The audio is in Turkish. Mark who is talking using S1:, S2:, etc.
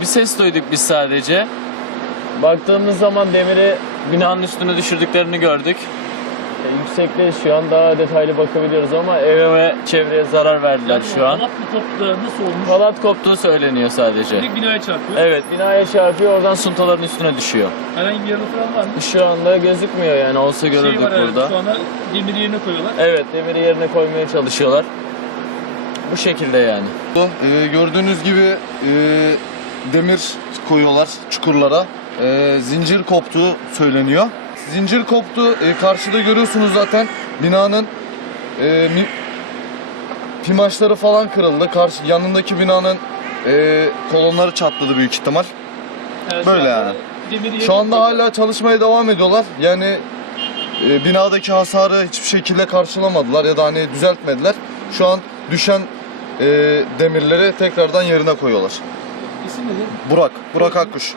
S1: bir ses duyduk biz sadece. Baktığımız zaman demiri binanın üstüne düşürdüklerini gördük. E, yüksekliğe şu an daha detaylı bakabiliyoruz ama eve ve çevreye zarar verdiler şu an.
S2: Halat mı koptu, nasıl olmuş?
S1: Halat koptuğu söyleniyor sadece.
S2: Direkt binaya çarpıyor.
S1: Evet binaya çarpıyor oradan suntaların üstüne düşüyor.
S2: Herhangi bir yaralı falan var mı?
S1: Şu anda gözükmüyor yani olsa görürdük
S2: şey var herhalde,
S1: burada.
S2: Şu anda demir yerine koyuyorlar.
S1: Evet demiri yerine koymaya çalışıyorlar. Bu şekilde yani.
S3: Ee, gördüğünüz gibi e, demir koyuyorlar çukurlara. Ee, zincir koptuğu söyleniyor. Zincir koptu. Ee, karşıda görüyorsunuz zaten binanın e, mi- pimaçları falan kırıldı. Karşı yanındaki binanın e, kolonları çatladı büyük ihtimal.
S2: Evet,
S3: Böyle yani.
S2: Yerine
S3: Şu anda hala çalışmaya devam ediyorlar. Yani e, binadaki hasarı hiçbir şekilde karşılamadılar ya da hani düzeltmediler. Şu an düşen e, demirleri tekrardan yerine koyuyorlar.
S2: İsim nedir?
S3: Burak, Burak Akkuş.